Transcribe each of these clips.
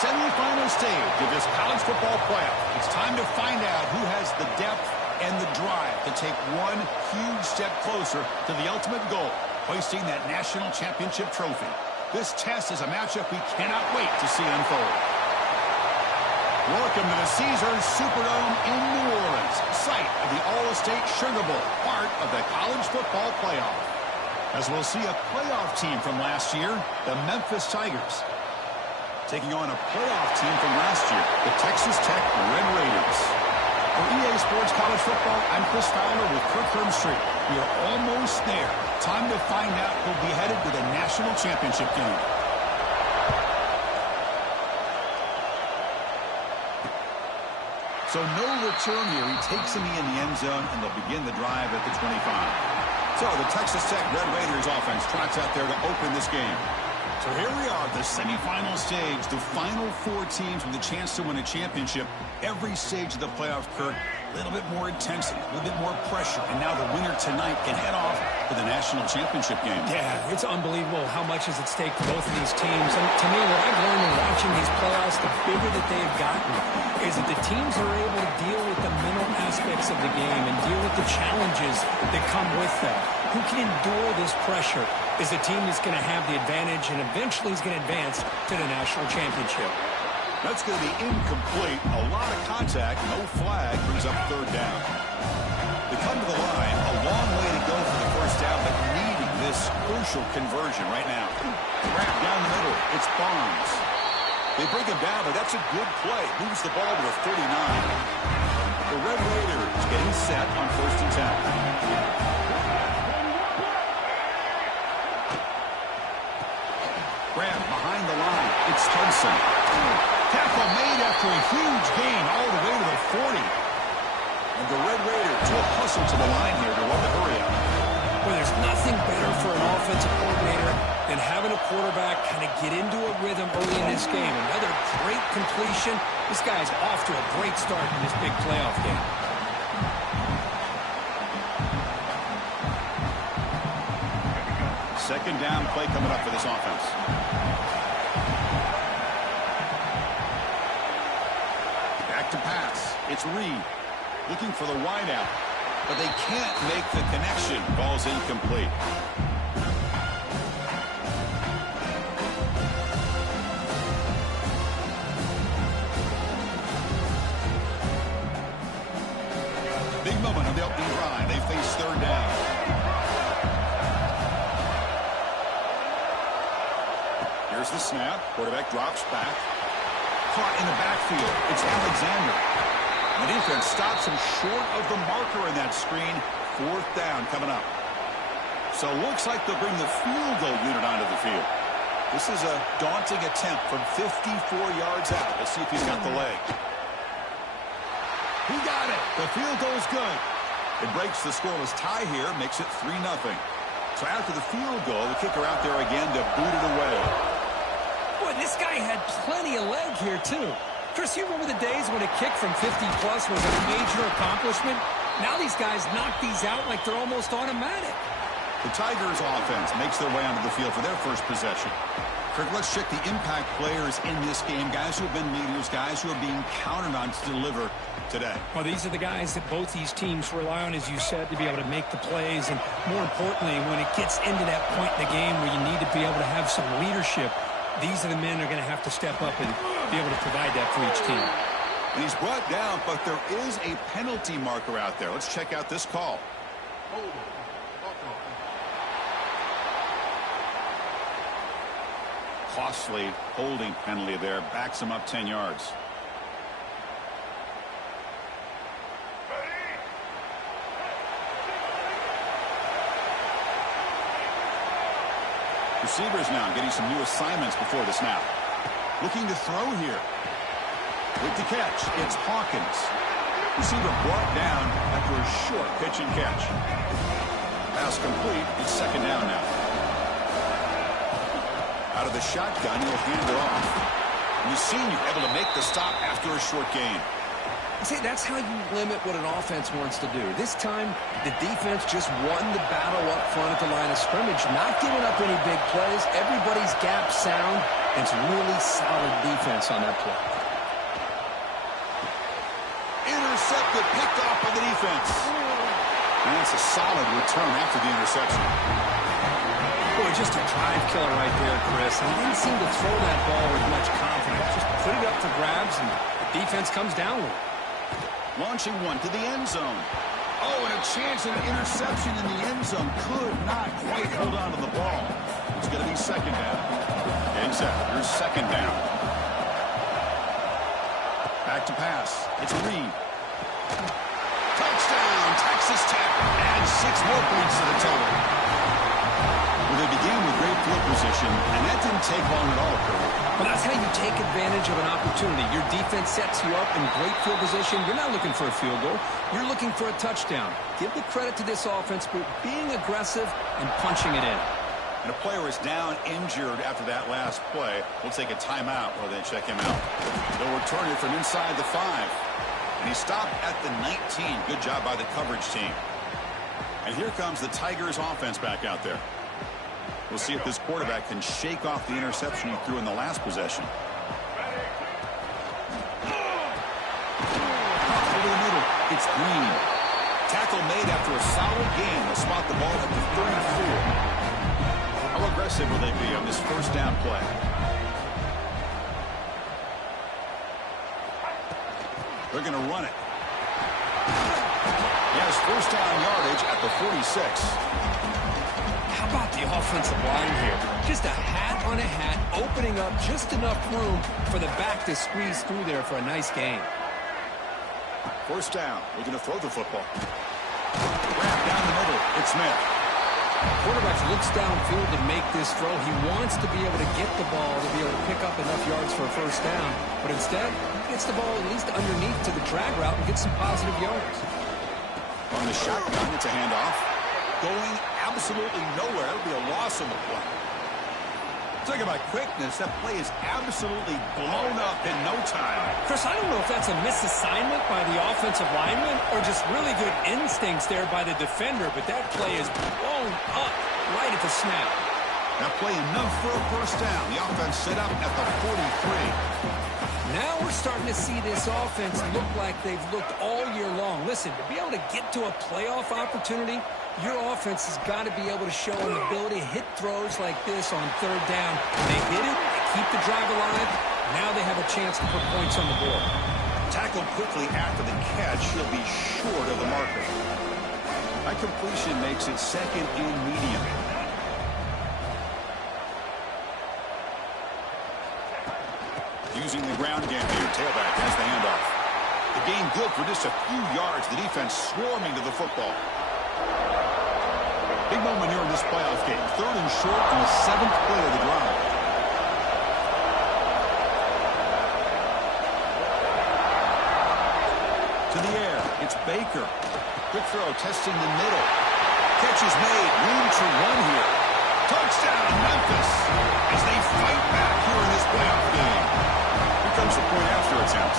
semifinal stage of this college football playoff. It's time to find out who has the depth and the drive to take one huge step closer to the ultimate goal, hoisting that national championship trophy. This test is a matchup we cannot wait to see unfold. Welcome to the Caesars Superdome in New Orleans, site of the All-State Sugar Bowl, part of the college football playoff. As we'll see a playoff team from last year, the Memphis Tigers, taking on a playoff team from last year, the Texas Tech Red Raiders. For EA Sports College Football, I'm Chris Fowler with Kirk Herbstreit. We are almost there. Time to find out who'll be headed to the national championship game. So no return here. He takes him in the end zone, and they'll begin the drive at the 25. So the Texas Tech Red Raiders offense trots out there to open this game. So here we are, the semifinal stage, the final four teams with a chance to win a championship. Every stage of the playoff, Kirk, a little bit more intensity, a little bit more pressure, and now the winner tonight can head off to the national championship game. Yeah, it's unbelievable how much is at stake for both of these teams. And to me, what I've learned in watching these playoffs, the bigger that they've gotten, is that the teams are able to deal with the mental aspects of the game and deal with the challenges that come with that. Who can endure this pressure is the team that's going to have the advantage and eventually is going to advance to the national championship. That's going to be incomplete. A lot of contact. No flag. Brings up third down. They come to the line. A long way to go for the first down, but needing this crucial conversion right now. Wrap down the middle. It's Barnes. They bring him down, but that's a good play. Moves the ball to the 39. The Red Raiders getting set on 1st and 10. Grant behind the line. It's Hudson. Tackle made after a huge gain all the way to the 40. And the Red Raiders will hustle to the line here to run the hurry up. Well, there's nothing better for an offensive coordinator than having a quarterback kind of get into a rhythm early in this game. Another great completion. This guy's off to a great start in this big playoff game. Second down play coming up for this offense. Back to pass. It's Reed looking for the wideout, but they can't make the connection. Ball's incomplete. Big moment on the opening drive. They face third down. Here's the snap. Quarterback drops back. Caught in the backfield. It's Alexander. The defense stops him short of the marker in that screen. Fourth down coming up. So it looks like they'll bring the field goal unit onto the field. This is a daunting attempt from 54 yards out. Let's see if he's got the leg. He got it. The field goal's good. It breaks the scoreless tie here. Makes it 3-0. So after the field goal, the kicker out there again to boot it away. Boy, this guy had plenty of leg here, too. Chris, you remember the days when a kick from 50-plus was a major accomplishment? Now these guys knock these out like they're almost automatic. The Tigers offense makes their way onto the field for their first possession. Kirk, let's check the impact players in this game. Guys who have been leaders, guys who are being counted on to deliver today. Well, these are the guys that both these teams rely on, as you said, to be able to make the plays. And more importantly, when it gets into that point in the game where you need to be able to have some leadership, these are the men that are going to have to step up and be able to provide that for each team. And he's brought down, but there is a penalty marker out there. Let's check out this call. Costly holding penalty there. Backs him up 10 yards. Receivers now getting some new assignments before the snap. Looking to throw here. With the catch, it's Hawkins. Receiver brought down after a short pitch and catch. Pass complete. It's second down now. Out of the shotgun, he'll hand it off. You've seen you're able to make the stop after a short gain. See, that's how you limit what an offense wants to do. This time, the defense just won the battle up front at the line of scrimmage, not giving up any big plays. Everybody's gap sound, It's really solid defense on that play. Intercepted, picked off by the defense. And that's a solid return after the interception. Boy, just a drive killer right there, Chris. And he didn't seem to throw that ball with much confidence. Just put it up for grabs, and the defense comes down with it. Launching one to the end zone. Oh, and a chance at an interception in the end zone. Could not quite hold on to the ball. It's going to be second down. Exactly. Here's second down. Back to pass. It's Reed. Touchdown, Texas Tech. And 6 more points to the total. Well, they began with great field position, and that didn't take long at all, Curry. Well, that's how you take advantage of an opportunity. Your defense sets you up in great field position. You're not looking for a field goal. You're looking for a touchdown. Give the credit to this offense for being aggressive and punching it in. And a player is down injured after that last play. We'll take a timeout while they check him out. They'll return it from inside the 5. And he stopped at the 19. Good job by the coverage team. And here comes the Tigers offense back out there. We'll see if this quarterback can shake off the interception he threw in the last possession. Over the middle, it's Green. Tackle made after a solid gain. They'll spot the ball at the 34. How aggressive will they be on this first down play? They're going to run it. He has first down yardage at the 46. How about the offensive line here? Just a hat on a hat, opening up just enough room for the back to squeeze through there for a nice gain. First down. We're going to throw the football. Wrap down the middle. It's Smith. Quarterback looks downfield to make this throw. He wants to be able to get the ball to be able to pick up enough yards for a first down. But instead, he gets the ball at least underneath to the drag route and gets some positive yards. On the shotgun, it's a handoff. Going absolutely nowhere. It'll be a loss on the play. Talk about quickness. That play is absolutely blown up in no time. Chris, I don't know if that's a misassignment by the offensive lineman or just really good instincts there by the defender, but that play is blown up right at the snap. That play enough for a first down. The offense set up at the 43. Now we're starting to see this offense look like they've looked all year long. Listen, to be able to get to a playoff opportunity, your offense has got to be able to show an ability to hit throws like this on third down. They hit it, they keep the drive alive. Now they have a chance to put points on the board. Tackled quickly after the catch. He'll be short of the marker. That completion makes it second and medium. Using the ground game here. Tailback has the handoff. The gain good for just a few yards. The defense swarming to the football. Big moment here in this playoff game. Third and short on the 7th play of the drive. To the air. It's Baker. Quick throw, testing the middle. Catch is made. Room to run here. Touchdown, Memphis. As they fight back here in this playoff game. Here comes the point after attempt.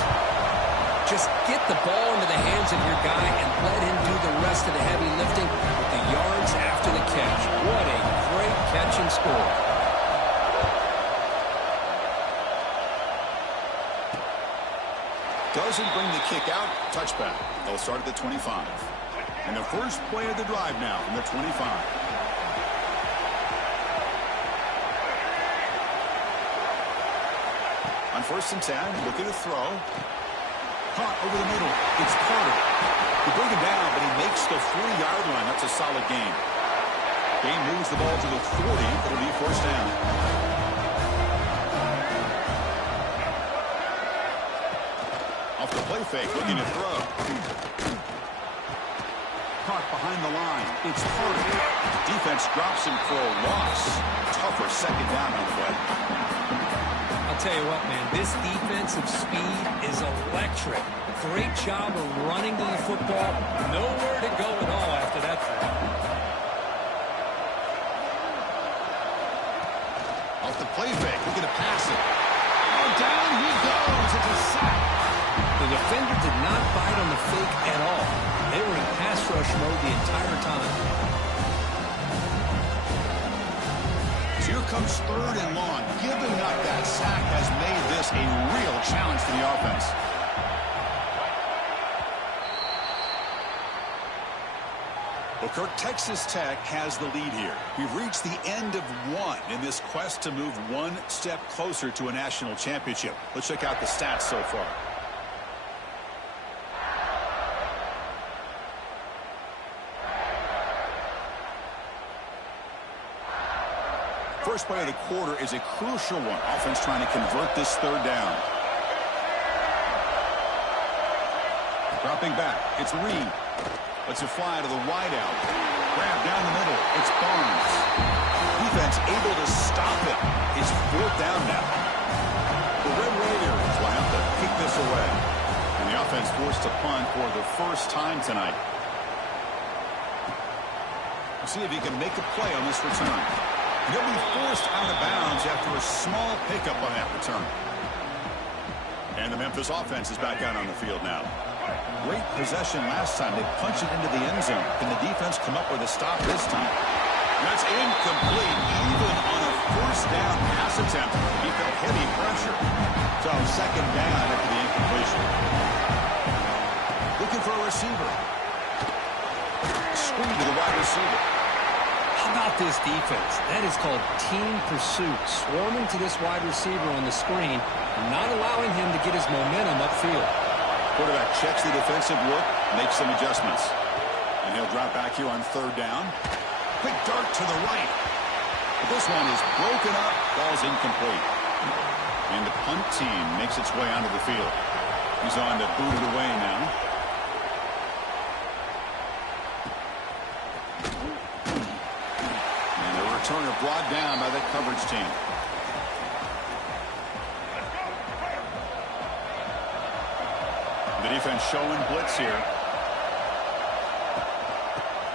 Just get the ball into the hands of your guy and let him do the rest of the heavy lifting with the yards after the catch. What a great catch and score. Doesn't bring the kick out. Touchback. They'll start at the 25. And the first play of the drive now from the 25. On 1st and 10, looking to throw. Caught over the middle. It's Carter. They bring him down, but he makes the 40-yard line. That's a solid gain. Gain moves the ball to the 40. It'll be first down. Off the play fake, looking to throw. Caught behind the line. It's Carter. Defense drops him for a loss. Tougher second down on the play. I'll tell you what, man, this defensive speed is electric. Great job of running to the football. Nowhere to go at all after that throw. Off the play fake, looking to pass it. Oh, down he goes. It's a sack. The defender did not bite on the fake at all. They were in pass rush mode the entire time. So here comes 3rd and long. Giving up that sack has made this a real challenge for the offense. Well, Kirk, Texas Tech has the lead here. We've reached the end of one in this quest to move one step closer to a national championship. Let's check out the stats so far. First play of the quarter is a crucial one. Offense trying to convert this 3rd down. Dropping back. It's Reed. Lets it fly to the wideout. Grab down the middle. It's Barnes. Defense able to stop it. It's 4th down now. The Red Raiders will have to kick this away. And the offense forced to punt for the first time tonight. We'll see if he can make a play on this return. And he'll be forced out of bounds after a small pickup on that return. And the Memphis offense is back out on the field now. Great possession last time. They punched it into the end zone. Can the defense come up with a stop this time? That's incomplete. Even on a 1st down pass attempt, he felt heavy pressure. So 2nd down after the incompletion. Looking for a receiver. Screen to the wide receiver. How about this defense? That is called team pursuit. Swarming to this wide receiver on the screen, not allowing him to get his momentum upfield. Quarterback checks the defensive look, makes some adjustments. And he'll drop back here on 3rd down. Quick dart to the right. But this one is broken up, ball's incomplete. And the punt team makes its way onto the field. He's on to boot it away now. And the returner brought down by the coverage team. The defense showing blitz here.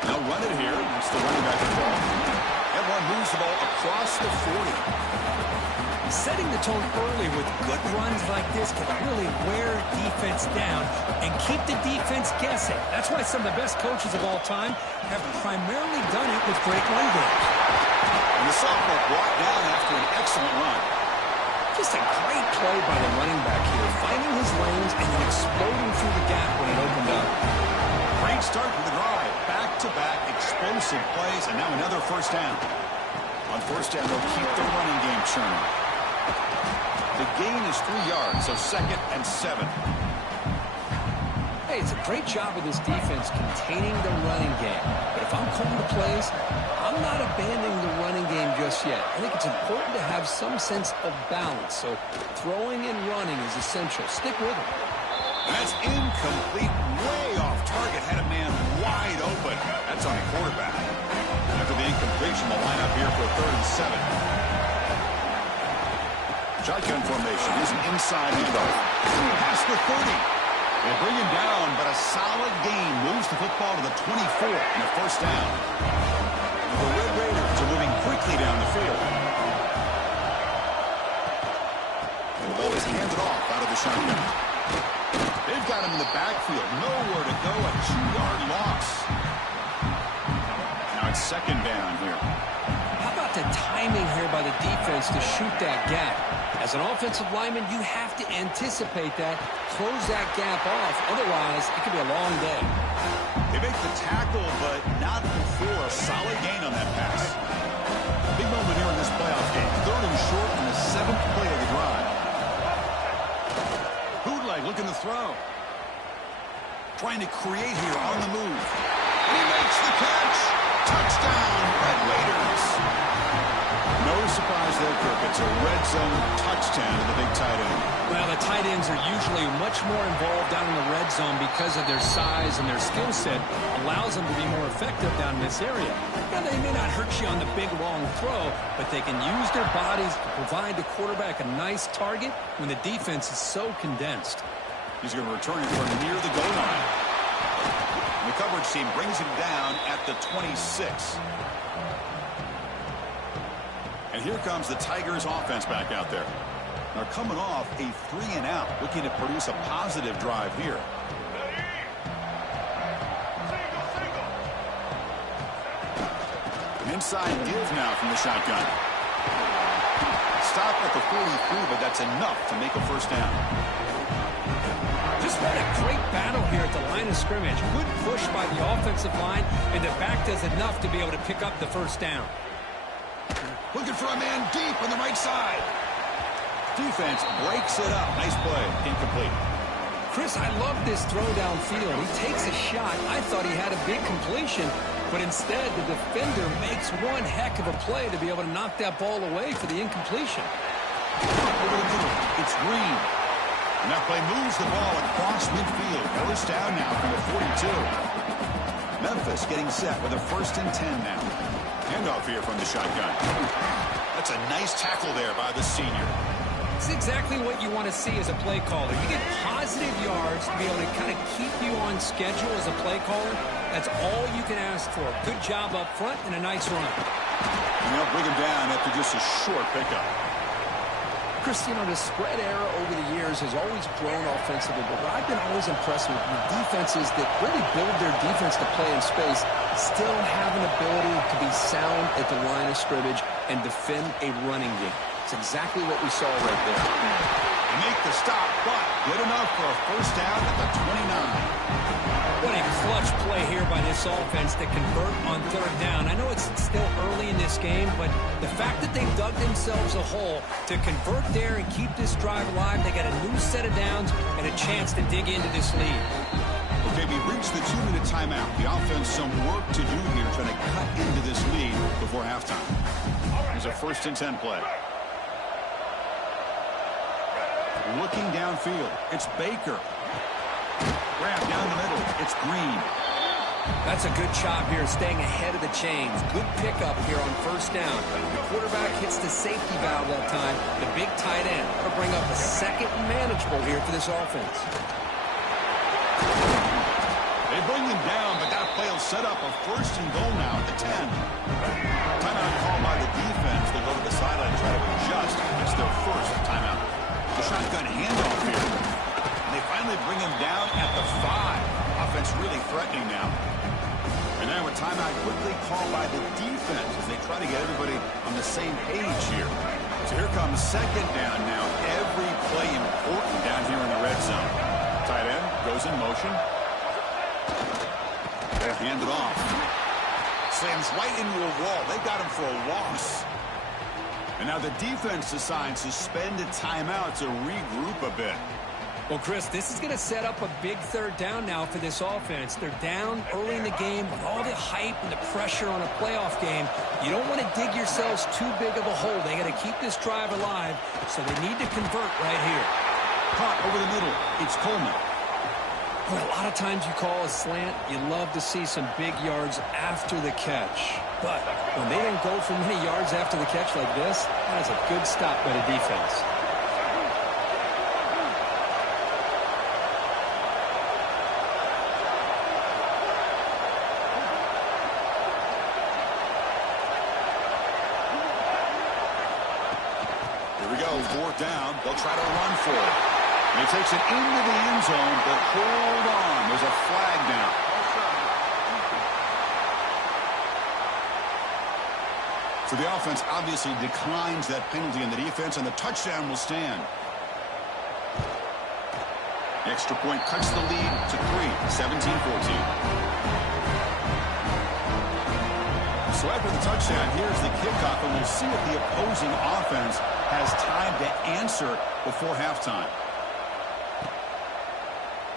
Now run it here. It's the running back ball. Everyone moves the ball across the 40. Setting the tone early with good runs like this can really wear defense down and keep the defense guessing. That's why some of the best coaches of all time have primarily done it with great run games. And the sophomore brought down after an excellent run. Just a great play by the running back here, finding his lanes and then exploding through the gap when it opened up. Great start to the drive. Back-to-back explosive plays, and now another 1st down. On 1st down, they'll keep the running game churning. The gain is 3 yards, so 2nd and 7. Hey, it's a great job of this defense containing the running game. But if I'm calling the plays, I'm not abandoning the running game just yet. I think it's important to have some sense of balance. So throwing and running is essential. Stick with it. That's incomplete, way off target. Had a man wide open. That's on the quarterback. After the incompletion, the lineup here for 3rd and 7. Shotgun formation is an inside handoff. Past the 30. They bring him down, but a solid gain moves the football to the 24 and a 1st down. The Red Raiders are moving quickly down the field. And the ball is handed off out of the shotgun. They've got him in the backfield. Nowhere to go. A 2-yard loss. Now it's 2nd down here. How about the timing here by the defense to shoot that gap? As an offensive lineman, you have to anticipate that, close that gap off. Otherwise, it could be a long day. They make the tackle, but not before a solid gain on that pass. Big moment here in this playoff game. 3rd and short on the 7th play of the drive. Bootleg looking to throw. Trying to create here on the move. And he makes the catch. Touchdown, Red Raiders. No surprise there, Kirk. It's a red zone touchdown to the big tight end. Well, the tight ends are usually much more involved down in the red zone because of their size and their skill set allows them to be more effective down in this area. Now, they may not hurt you on the big, long throw, but they can use their bodies to provide the quarterback a nice target when the defense is so condensed. He's going to return it from near the goal line. The coverage team brings him down at the 26. And here comes the Tigers offense back out there. They're coming off a 3-and-out, looking to produce a positive drive here. An inside give now from the shotgun. stop at the 43, but that's enough to make a first down. Just what a great battle here at the line of scrimmage. Good push by the offensive line, and the back does enough to be able to pick up the first down. Looking for a man deep on the right side. Defense breaks it up. Nice play. Incomplete. Chris, I love this throw downfield. He takes a shot. I thought he had a big completion, but instead the defender makes one heck of a play to be able to knock that ball away for the incompletion. Over the middle. It's Green. And that play moves the ball across midfield. First down now from the 42. Memphis getting set with a 1st and 10 now. Handoff here from the shotgun. That's a nice tackle there by the senior. It's exactly what you want to see as a play caller. You get positive yards to be able to kind of keep you on schedule as a play caller. That's all you can ask for. Good job up front and a nice run. And they'll bring him down after just a short pickup. Chris, you know, the spread era over the years has always grown offensively, but what I've been always impressed with defenses that really build their defense to play in space still have an ability to be sound at the line of scrimmage and defend a running game. It's exactly what we saw right there. They make the stop, but good enough for a first down at the 29. What a clutch play here by this offense to convert on 3rd down. I know it's still early in this game, but the fact that they dug themselves a hole to convert there and keep this drive alive, they got a new set of downs and a chance to dig into this lead. Okay, we reached the 2-minute timeout. The offense some work to do here trying to cut into this lead before halftime. Here's a 1st and 10 play. Looking downfield, it's Baker. Grab down the middle, it's Green. That's a good job here, staying ahead of the chains. Good pickup here on 1st down. The quarterback hits the safety valve that time. The big tight end. That'll bring up a 2nd and manageable here for this offense. They bring him down, but that play will set up a 1st and goal now at the 10. Timeout called by the defense. They go to the sideline and try to adjust. It's their 1st timeout. The shotgun handoff here. And they finally bring him down at the 5. Offense really threatening now. And now a timeout quickly called by the defense as they try to get everybody on the same page here. So here comes 2nd down now. Every play important down here in the red zone. Tight end goes in motion. They hand it off. Slams right into a wall. They got him for a loss. And now the defense decides to spend a timeout to regroup a bit. Well, Chris, this is going to set up a big 3rd down now for this offense. They're down early in the game with all the hype and the pressure on a playoff game. You don't want to dig yourselves too big of a hole. They got to keep this drive alive, so they need to convert right here. Caught over the middle. It's Coleman. Boy, a lot of times you call a slant, you love to see some big yards after the catch. But when they didn't go for many yards after the catch like this, that is a good stop by the defense. Here we go, 4th down. They'll try to run for it. And he takes it into the end zone, but hold on. There's a flag down. So the offense obviously declines that penalty in the defense, and the touchdown will stand. The extra point cuts the lead to 3, 17-14. So after the touchdown, here's the kickoff, and we'll see if the opposing offense has time to answer before halftime.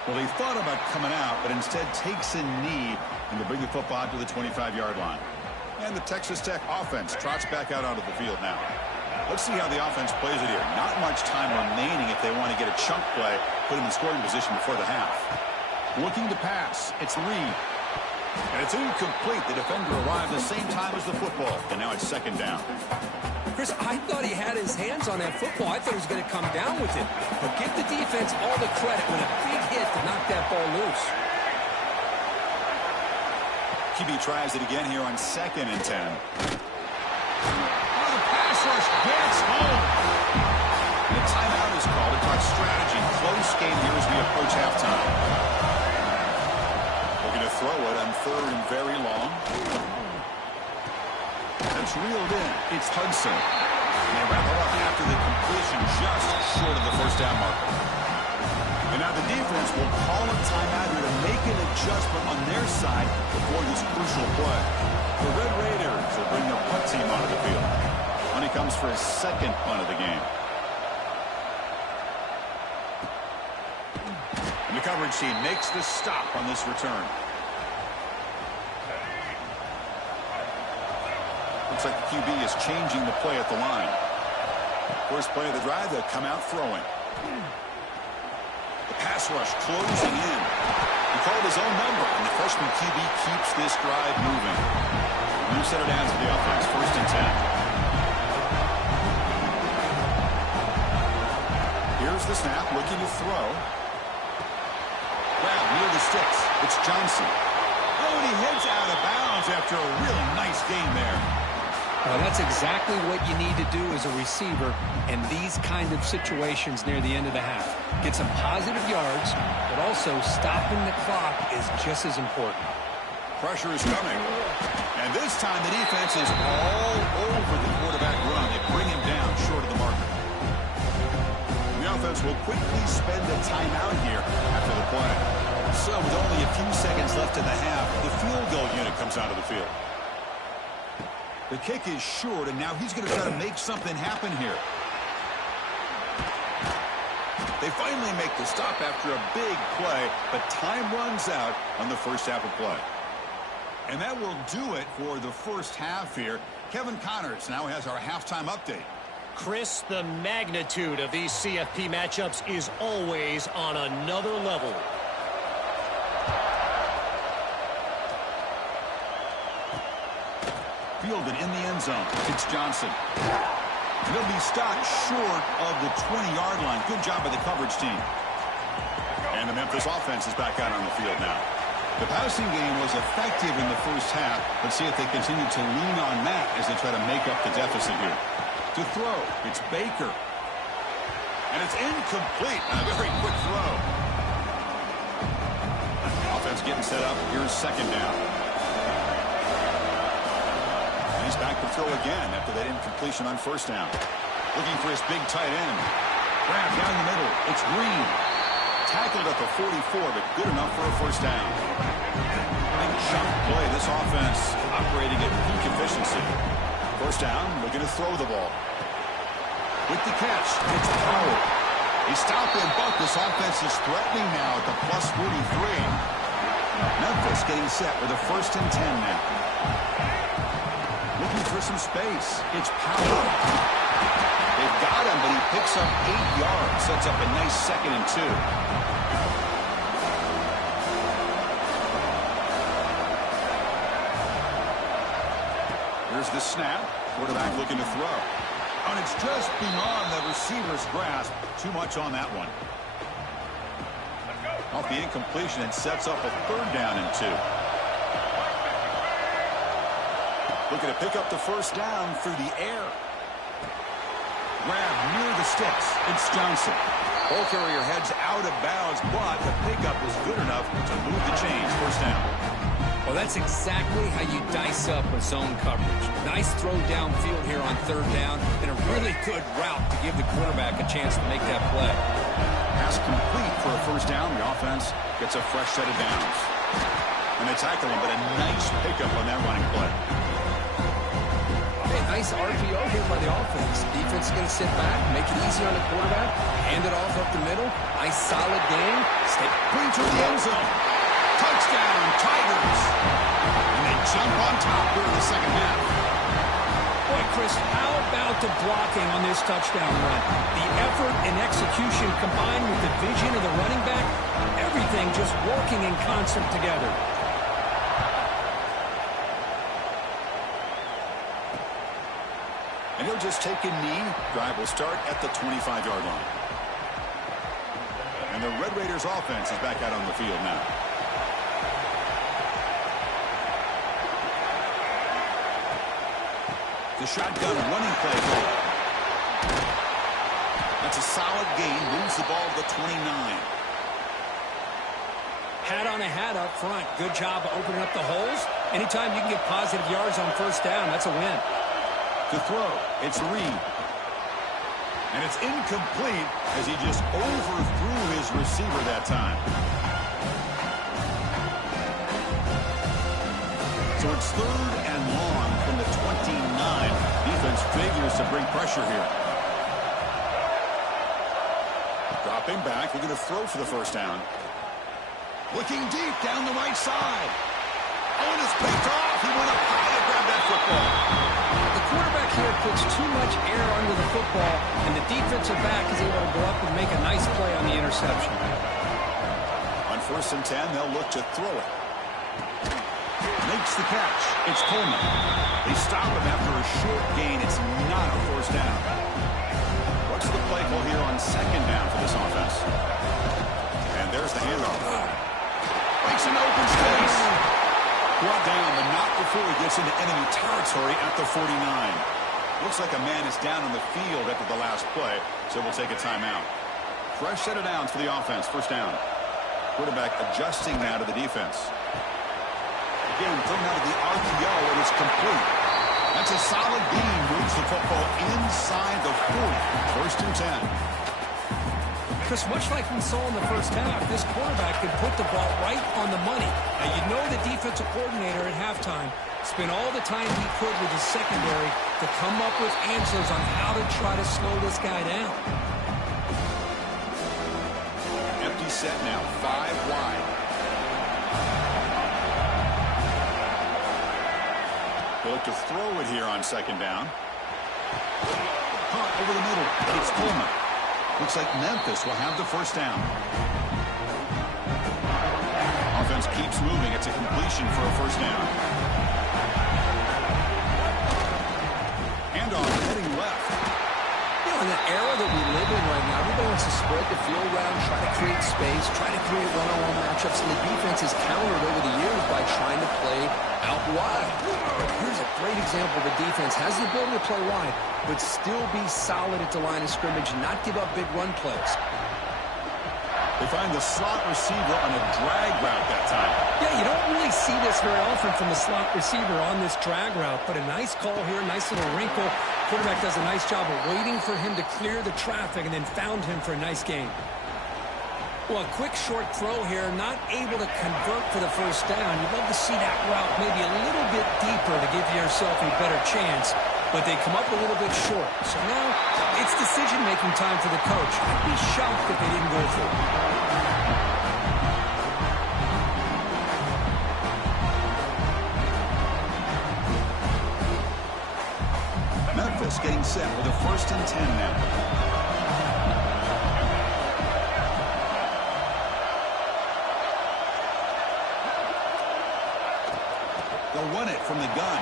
Well, he thought about coming out, but instead takes a knee and to bring the football out to the 25-yard line. And the Texas Tech offense trots back out onto the field now. Let's see how the offense plays it here. Not much time remaining if they want to get a chunk play, put him in scoring position before the half. Looking to pass. It's Reed. And it's incomplete. The defender arrived the same time as the football. And now it's 2nd down. Chris, I thought he had his hands on that football. I thought he was going to come down with it. But give the defense all the credit with a big hit to knock that ball loose. QB tries it again here on 2nd and 10. The pass rush gets home. The timeout is called. It talks strategy. Close game here as we approach halftime. Looking to throw it on 3rd and very long. That's reeled in. It's Hudson. And they wrap it up after the position just short of the first down marker. And now the defense will call a timeout here to make an adjustment on their side before this crucial play. The Red Raiders will bring the punt team onto the field. When he comes for his second punt of the game. And the coverage team makes the stop on this return. Looks like the QB is changing the play at the line. First play of the drive, they'll come out throwing. The pass rush closing in. He called his own number, and the freshman QB keeps this drive moving. New center down to the offense, 1st and 10. Here's the snap, looking to throw. Grab near the sticks. It's Johnson. Oh, and he heads out of bounds after a really nice game there. Well, that's exactly what you need to do as a receiver in these kind of situations near the end of the half. Get some positive yards, but also stopping the clock is just as important. Pressure is coming. And this time the defense is all over the quarterback run. They bring him down short of the marker. The offense will quickly spend a timeout here after the play. So with only a few seconds left in the half, the field goal unit comes out of the field. The kick is short, and now he's going to try to make something happen here. They finally make the stop after a big play, but time runs out on the first half of play. And that will do it for the first half here. Kevin Connors now has our halftime update. Chris, the magnitude of these CFP matchups is always on another level. Fielded in the end zone. It's Johnson. He'll be stopped short of the 20-yard line. Good job by the coverage team. And the Memphis offense is back out on the field now. The passing game was effective in the first half. Let's see if they continue to lean on Matt as they try to make up the deficit here. To throw, it's Baker. And it's incomplete. A very quick throw. Offense getting set up. Here's second down. He's back to throw again after that incompletion on first down. Looking for his big tight end. Grab down the middle. It's Green. Tackled at the 44, but good enough for a first down. Big chunk play. This offense operating at peak efficiency. First down, looking to throw the ball. With the catch, it's Powell. He stopped and bucked. This offense is threatening now at the plus 43. Memphis getting set with a 1st and 10 now. Looking for some space. It's Powell. They've got him, but he picks up 8 yards. Sets up a nice 2nd and 2. Here's the snap. Quarterback looking to throw. And it's just beyond the receiver's grasp. Too much on that one. Off the incompletion, it sets up a 3rd down and 2. Looking to pick up the first down through the air. Grab near the sticks. It's Johnson. Ball carrier heads out of bounds, but the pickup was good enough to move the chains. First down. Well, that's exactly how you dice up a zone coverage. Nice throw downfield here on 3rd down, and a really good route to give the quarterback a chance to make that play. Pass complete for a first down. The offense gets a fresh set of downs. And they tackle him, but a nice pickup on that running play. Nice RPO here by the offense. Defense is going to sit back, make it easy on the quarterback, hand it off up the middle. Nice solid game. Stay clean to the end zone. Touchdown, Tigers. And they jump on top here in the second half. Boy, Chris, how about the blocking on this touchdown run? The effort and execution combined with the vision of the running back, everything just working in concert together. And he'll just take a knee. Drive will start at the 25-yard line. And the Red Raiders offense is back out on the field now. The shotgun running play. That's a solid gain. Moves the ball to the 29. Hat on a hat up front. Good job opening up the holes. Anytime you can get positive yards on first down, that's a win. To throw, it's Reed. And it's incomplete as he just overthrew his receiver that time. So it's 3rd and long from the 29. Defense figures to bring pressure here. Dropping back, they're going to throw for the first down. Looking deep down the right side. Oh, and it's picked off. He went up high to grab that football. The quarterback here puts too much air under the football, and the defensive back is able to go up and make a nice play on the interception. On 1st and 10, they'll look to throw it. Makes the catch. It's Coleman. They stop him after a short gain. It's not a 1st down. What's the play call here on 2nd down for this offense? And there's the handoff. Breaks an open space. Brought down, but not before he gets into enemy territory at the 49. Looks like a man is down on the field after the last play, so we'll take a timeout. Fresh set of downs for the offense. 1st down. Quarterback adjusting now to the defense. Again, thrown out of the RPO, and it's complete. That's a solid beam. Moves the football inside the 40. 1st and 10. Chris, much like we saw in the first half, this quarterback could put the ball right on the money. Now, you know the defensive coordinator at halftime spent all the time he could with his secondary to come up with answers on how to try to slow this guy down. Empty set now, 5 wide. They'll look to throw it here on 2nd down. Caught over the middle. It's Coleman. Looks like Memphis will have the 1st down. Offense keeps moving. It's a completion for a 1st down. Handoff heading left. In the era that we live in right now, everybody wants to spread the field around, try to create space, try to create one-on-one matchups, and the defense has countered over the years by trying to play out wide. Here's a great example of a defense has the ability to play wide, but still be solid at the line of scrimmage and not give up big run plays. They find the slot receiver on a drag route that time. Yeah, you don't really see this very often from the slot receiver on this drag route, but a nice call here, nice little wrinkle. Quarterback does a nice job of waiting for him to clear the traffic and then found him for a nice gain. Well, a quick short throw here, not able to convert for the 1st down. You'd love to see that route maybe a little bit deeper to give yourself a better chance, but they come up a little bit short. So now it's decision-making time for the coach. I'd be shocked if they didn't go for it. Memphis getting set with a 1st and 10 now. They'll run it from the gun.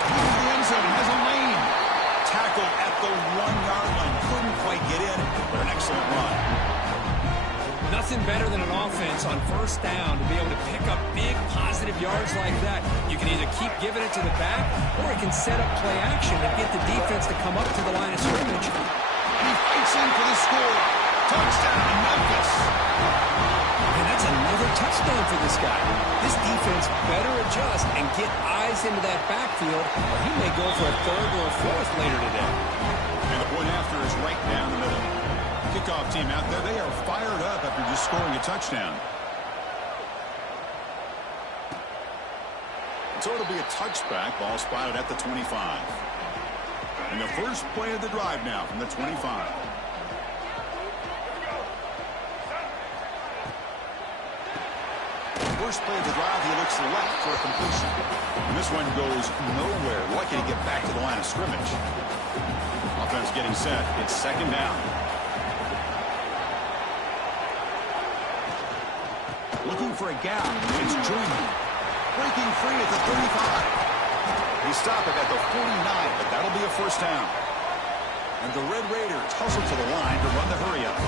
The end zone has a lane. Tackle at the 1-yard line. Couldn't quite get in, but an excellent run. Nothing better than an offense on 1st down to be able to pick up big positive yards like that. You can either keep giving it to the back, or it can set up play action and get the defense to come up to the line of scrimmage. And he fights in for the score. Touchdown, Memphis. And that's another touchdown for this guy. This defense better adjust and get eyes into that backfield, or he may go for a 3rd or a 4th later today. And the point after is right down the middle. Kickoff team out there, they are fired up after just scoring a touchdown. So it'll be a touchback, ball spotted at the 25. And the first play of the drive now from the 25. First play of the drive, he looks left for a completion. And this one goes nowhere. Lucky to get back to the line of scrimmage. Offense getting set. It's 2nd down. Looking for a gap. It's Joyner. Breaking free at the 35. He stopped it at the 49, but that'll be a 1st down. And the Red Raiders hustle to the line to run the hurry-up.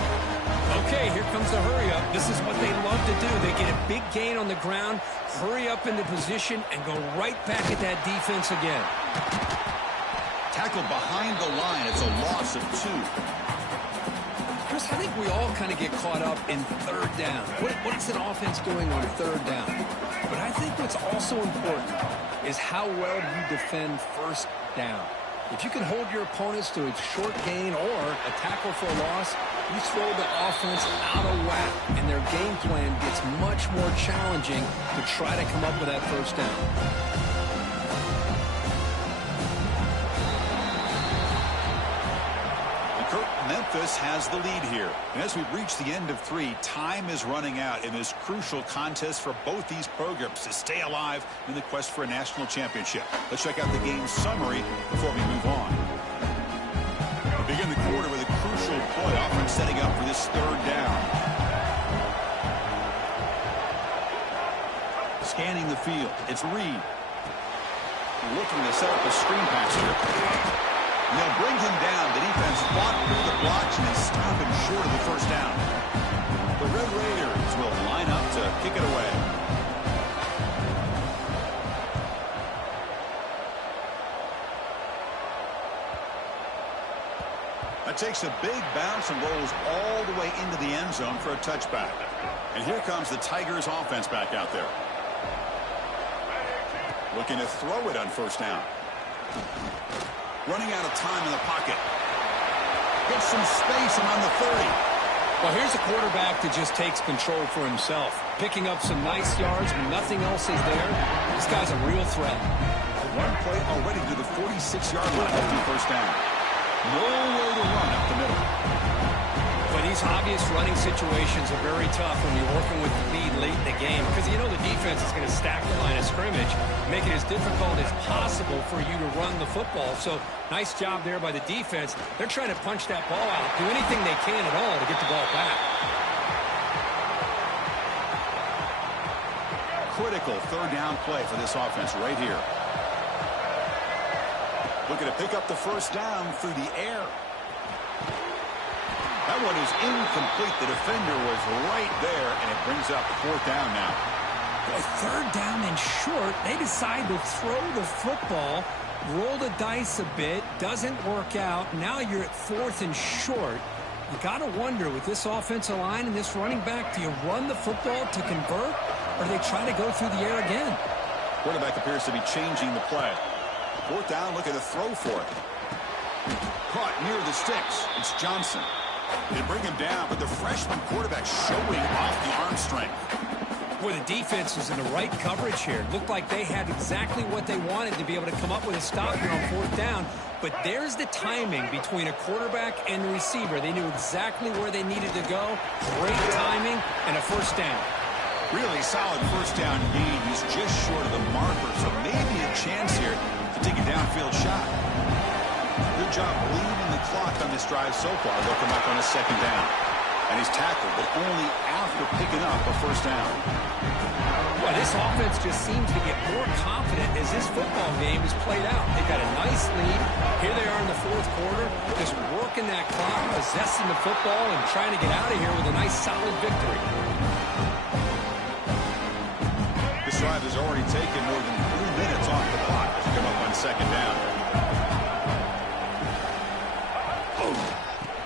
Okay, here comes the hurry-up. This is what they love to do. They get a big gain on the ground, hurry up into position, and go right back at that defense again. Tackled behind the line. It's a loss of 2. Chris, I think we all kind of get caught up in 3rd down. What is an offense doing on 3rd down? But I think what's also important is how well you defend 1st down. If you can hold your opponents to a short gain or a tackle for a loss, you throw the offense out of whack, and their game plan gets much more challenging to try to come up with that first down. Memphis has the lead here. And as we've reached the end of 3, time is running out in this crucial contest for both these programs to stay alive in the quest for a national championship. Let's check out the game summary before we move on. We begin the quarter with a crucial play offense setting up for this 3rd down. Scanning the field, it's Reed. Looking to set up a screen pass here. They'll bring him down. The defense fought through the blocks and is stopping short of the first down. The Red Raiders will line up to kick it away. That takes a big bounce and rolls all the way into the end zone for a touchback. And here comes the Tigers offense back out there. Looking to throw it on first down. Running out of time in the pocket. Gets some space and on the 30. Well, here's a quarterback that just takes control for himself. Picking up some nice yards when nothing else is there. This guy's a real threat. One play already to the 46-yard line after the first down. Nowhere to run up the middle. But these obvious running situations are very tough when you're working with the lead late in the game because you know the defense is going to stack the line of scrimmage, make it as difficult as possible for you to run the football. So nice job there by the defense. They're trying to punch that ball out, do anything they can at all to get the ball back. Critical 3rd down play for this offense right here. Looking to pick up the first down through the air. That one is incomplete. The defender was right there, and it brings up 4th down now. Boy, 3rd down and short. They decide to throw the football, roll the dice a bit, doesn't work out. Now you're at 4th and short. You got to wonder, with this offensive line and this running back, do you run the football to convert, or do they try to go through the air again? Quarterback appears to be changing the play. 4th down, looking to throw for it. Caught near the sticks. It's Johnson. They bring him down, but the freshman quarterback showing off the arm strength. Boy, the defense was in the right coverage here. Looked like they had exactly what they wanted to be able to come up with a stop here on 4th down. But there's the timing between a quarterback and the receiver. They knew exactly where they needed to go. Great timing and a first down. Really solid first down gain. He's just short of the marker, so maybe a chance here to take a downfield shot. Good job bleeding the clock on this drive so far. They'll come back on a 2nd down. And he's tackled, but only after picking up a first down. Well, this offense just seems to get more confident as this football game is played out. They've got a nice lead. Here they are in the 4th quarter, just working that clock, possessing the football, and trying to get out of here with a nice, solid victory. This drive has already taken more than 3 minutes off the clock as we come up on 2nd down.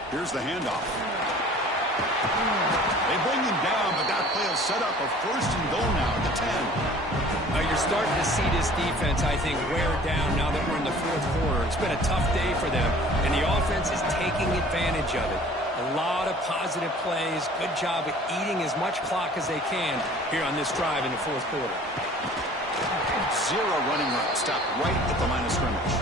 Here's the handoff. They bring him down, but that play will set up a 1st and goal now at the 10. You're starting to see this defense, I think, wear down now that we're in the 4th quarter. It's been a tough day for them, and the offense is taking advantage of it. A lot of positive plays. Good job at eating as much clock as they can here on this drive in the 4th quarter. 0 running route. Stopped right at the line of scrimmage.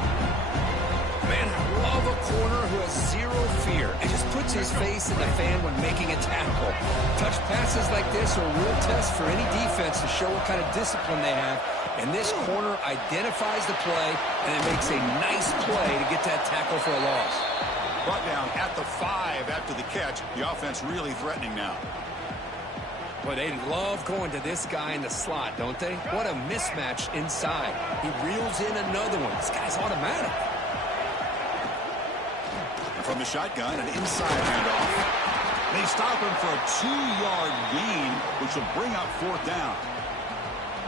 Man, I love a corner who has 0 fear and just puts his face in the fan when making a tackle. Touch passes like this are a real test for any defense to show what kind of discipline they have. And this corner identifies the play, and it makes a nice play to get that tackle for a loss. Brought down at the 5 after the catch. The offense really threatening now. Boy, they love going to this guy in the slot, don't they? What a mismatch inside. He reels in another one. This guy's automatic. From the shotgun, an inside handoff. They stop him for a 2-yard gain, which will bring up 4th down.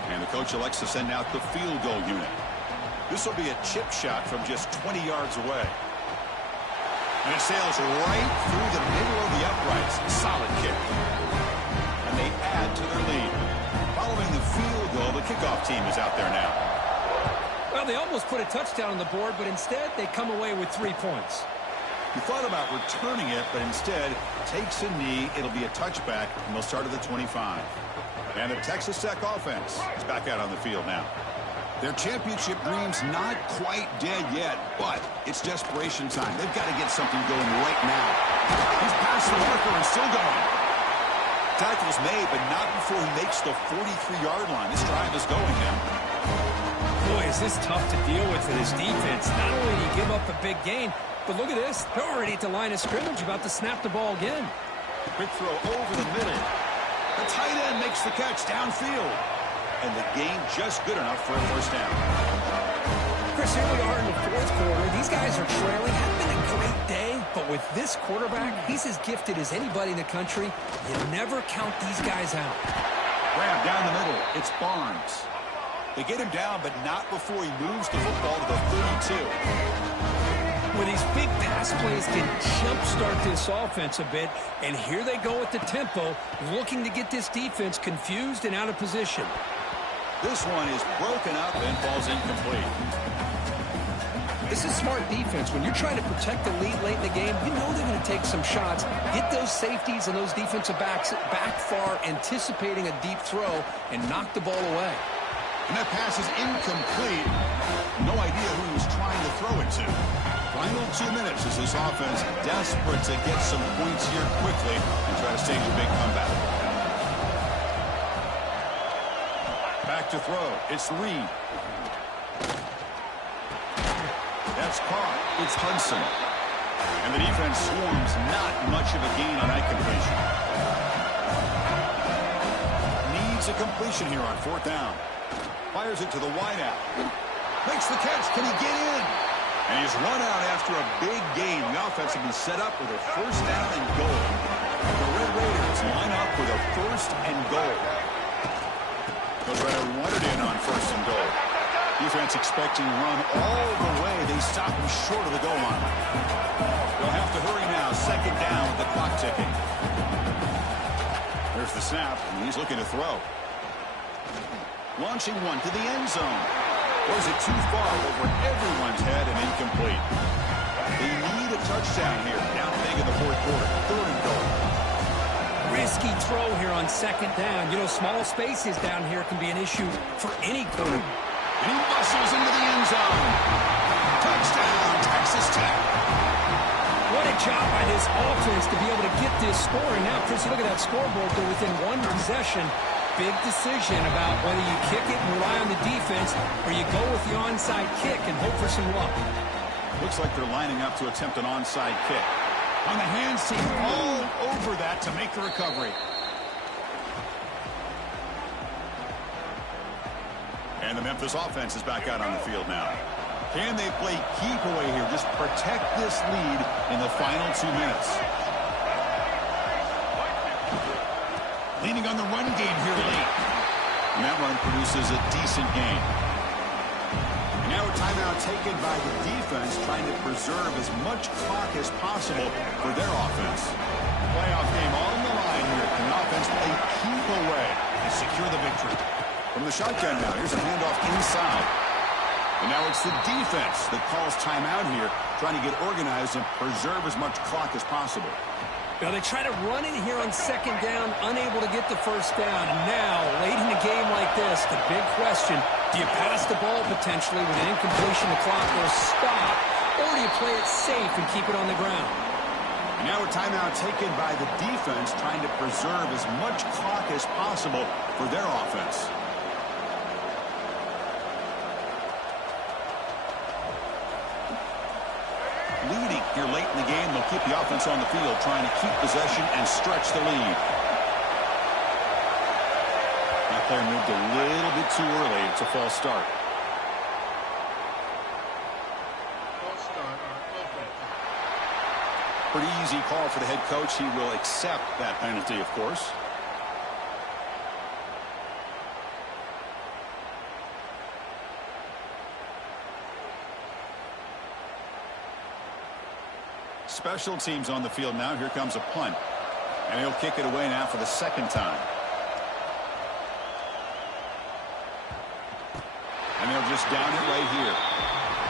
And the coach elects to send out the field goal unit. This will be a chip shot from just 20 yards away. And it sails right through the middle of the uprights. Solid kick. And they add to their lead. Following the field goal, the kickoff team is out there now. Well, they almost put a touchdown on the board, but instead they come away with 3 points. He thought about returning it, but instead takes a knee. It'll be a touchback, and they'll start at the 25. And the Texas Tech offense is back out on the field now. Their championship dream's not quite dead yet, but it's desperation time. They've got to get something going right now. He's past the marker and still going. Tackle's made, but not before he makes the 43-yard line. This drive is going now. Boy, is this tough to deal with for this defense. Not only do you give up a big gain, but look at this. They're already at the line of scrimmage, about to snap the ball again. Quick throw over the middle. The tight end makes the catch downfield. And the gain just good enough for a first down. Chris, here we are in the fourth quarter. These guys are trailing. Had been a great day, but with this quarterback, he's as gifted as anybody in the country. You never count these guys out. Grab down the middle. It's Barnes. They get him down, but not before he moves the football to the 32. Where these big pass plays can jumpstart this offense a bit, and here they go at the tempo, looking to get this defense confused and out of position. This one is broken up and falls incomplete. This is smart defense. When you're trying to protect the lead late in the game, you know they're going to take some shots, get those safeties and those defensive backs back far, anticipating a deep throw, and knock the ball away. And that pass is incomplete. No idea who he was trying to throw it to. Final 2 minutes as this offense desperate to get some points here quickly and try to stage a big comeback. Back to throw. It's Reed. That's caught. It's Hudson. And the defense swarms. Not much of a gain on that completion. Needs a completion here on fourth down. Fires it to the wideout. Makes the catch. Can he get in? And he's run out after a big gain. The offense has been set up with a first down and goal. The Red Raiders line up with a first and goal. They'll try to run it in on first and goal. Defense expecting to run all the way. They stop him short of the goal line. They'll have to hurry now. Second down with the clock ticking. There's the snap, and he's looking to throw. Launching one to the end zone. Or is it too far over everyone's head and incomplete? They need a touchdown here. Down big in the fourth quarter. Third and goal. Risky throw here on second down. You know, small spaces down here can be an issue for any quarter. And he bustles into the end zone. Touchdown, Texas Tech. What a job by this offense to be able to get this score. And now, Chris, look at that scoreboard. They're within one possession. Big decision about whether you kick it and rely on the defense or you go with the onside kick and hope for some luck. Looks like they're lining up to attempt an onside kick. On the hands team, all over that to make the recovery. And the Memphis offense is back out on the field now. Can they play keep away here? Just protect this lead in the final 2 minutes. Leaning on the run game here late. And that run produces a decent gain. And now a timeout taken by the defense trying to preserve as much clock as possible for their offense. Playoff game on the line here. Can the offense play keep away and secure the victory? From the shotgun now, here's a handoff inside. And now it's the defense that calls timeout here, trying to get organized and preserve as much clock as possible. Now they try to run in here on second down, unable to get the first down. And now, late in a game like this, the big question, do you pass the ball potentially with an incompletion? The clock will stop. Or do you play it safe and keep it on the ground? And now a timeout taken by the defense, trying to preserve as much clock as possible for their offense. Leading here late in the game, they'll keep the offense on the field, trying to keep possession and stretch the lead. That player moved a little bit too early. It's a false start. Pretty easy call for the head coach. He will accept that penalty, of course. Special teams on the field now. Here comes a punt. And he'll kick it away now for the second time. And they'll just down it right here.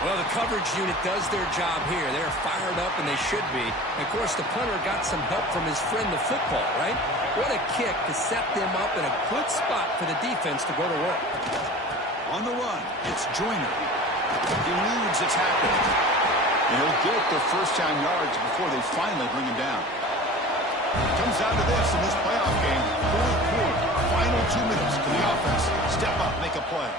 Well, the coverage unit does their job here. They're fired up, and they should be. And of course, the punter got some help from his friend, the football, right? What a kick to set them up in a good spot for the defense to go to work. On the run, it's Joyner. Eludes a tackle. And he'll get the first down yards before they finally bring him down. Comes down to this in this playoff game. Fourth quarter, final 2 minutes. Can the offense step up, make a play?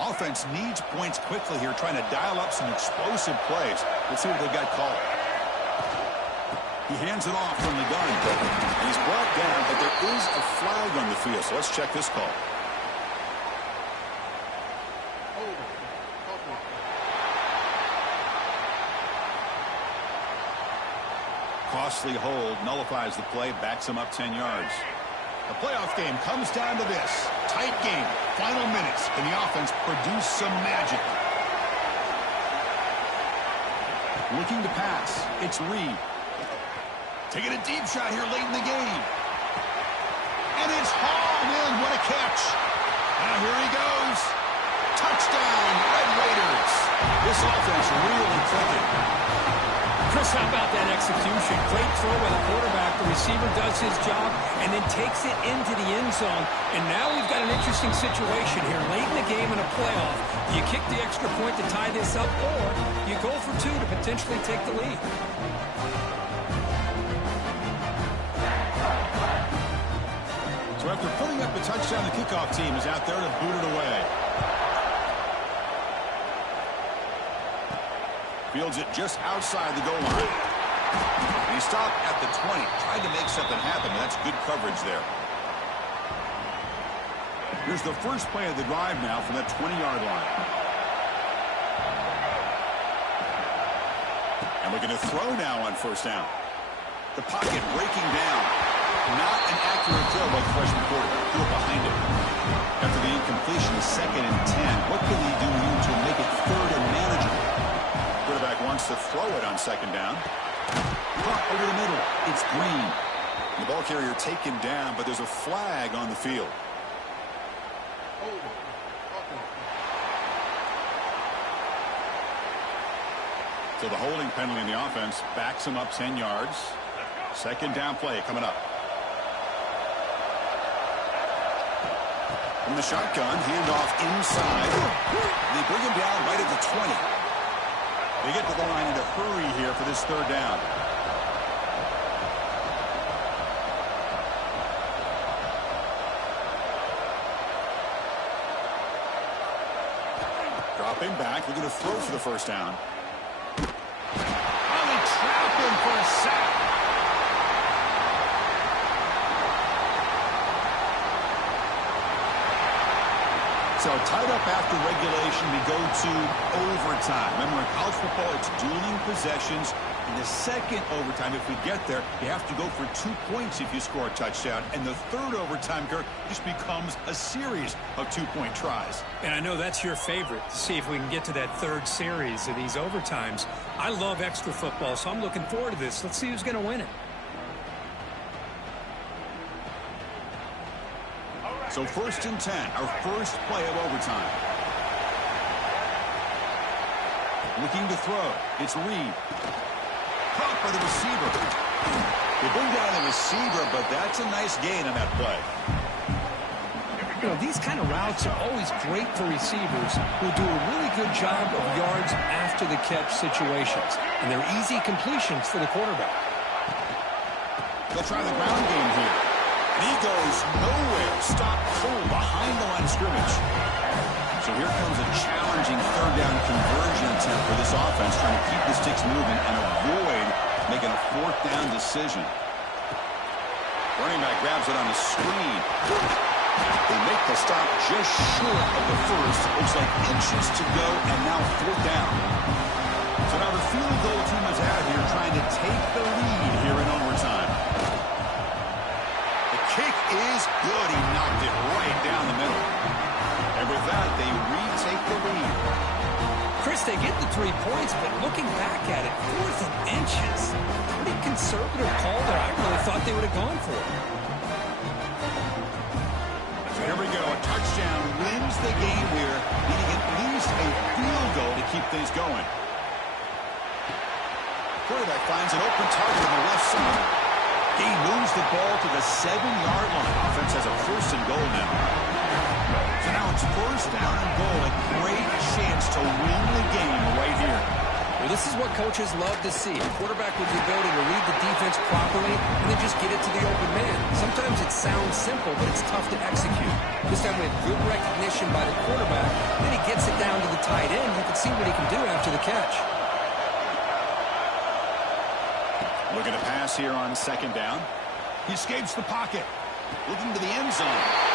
Offense needs points quickly here, trying to dial up some explosive plays. Let's see what they've got called. He hands it off from the gun. He's brought down, but there is a flag on the field, so let's check this call. Costly hold, nullifies the play, backs him up 10 yards. The playoff game comes down to this. Tight game, final minutes. Can the offense produce some magic? Looking to pass. It's Reed. Taking a deep shot here late in the game. And it's hauled in. What a catch. Now here he goes. Touchdown, Red Raiders. This offense really clicking. Chris, how about that execution? Great throw by the quarterback. The receiver does his job and then takes it into the end zone. And now we've got an interesting situation here. Late in the game in a playoff, you kick the extra point to tie this up, or you go for two to potentially take the lead. So after putting up the touchdown, the kickoff team is out there to boot it away. Fields it just outside the goal line. And he stopped at the 20. Tried to make something happen. That's good coverage there. Here's the first play of the drive now from that 20-yard line. And looking to throw now on first down. The pocket breaking down. Not an accurate throw by the freshman quarterback. Threw it behind him. After the incompletion, 2nd and 10. What can he do here to make it 3rd and manageable? Quarterback wants to throw it on 2nd down. Caught over the middle. It's Green. The ball carrier taken down, but there's a flag on the field. So the holding penalty in the offense backs him up 10 yards. 2nd down play coming up. From the shotgun, handoff inside. They bring him down right at the 20. They get to the line in a hurry here for this 3rd down. Dropping back, looking to throw for the first down. Oh, they trap him for a sack. So tied up after regulation, we go to overtime. Remember, in college football, it's dueling possessions. In the 2nd overtime, if we get there, you have to go for 2 points if you score a touchdown. And the 3rd overtime, Kirk, just becomes a series of 2-point tries. And I know that's your favorite, to see if we can get to that 3rd series of these overtimes. I love extra football, so I'm looking forward to this. Let's see who's going to win it. So 1st and 10, our first play of overtime. Looking to throw. It's Reed. Caught by the receiver. They bring down the receiver, but that's a nice gain on that play. You know, these kind of routes are always great for receivers who do a really good job of yards after the catch situations. And they're easy completions for the quarterback. They'll try the ground game here. And he goes nowhere. Stopped cold behind the line of scrimmage. So here comes a challenging 3rd down conversion attempt for this offense, trying to keep the sticks moving and avoid making a 4th down decision. Running back grabs it on the screen. They make the stop just short of the first. Looks like inches to go, and now 4th down. So now the field goal team is out here trying to take the lead here in overtime. Kick is good. He knocked it right down the middle. And with that, they retake the lead. Chris, they get the 3 points, but looking back at it, 4th and inches. Pretty conservative call there. I really thought they would have gone for it. Here we go. A touchdown wins the game here, needing at least a field goal to keep things going. Quarterback finds an open target on the left side. He moves the ball to the 7-yard line. Offense has a 1st and goal now. So now it's 1st down and goal. A great chance to win the game right here. Well, this is what coaches love to see. A quarterback with the ability to read the defense properly and then just get it to the open man. Sometimes it sounds simple, but it's tough to execute. This time we have good recognition by the quarterback. Then he gets it down to the tight end. You can see what he can do after the catch. Looking to pass here on 2nd down. He escapes the pocket. Looking to the end zone.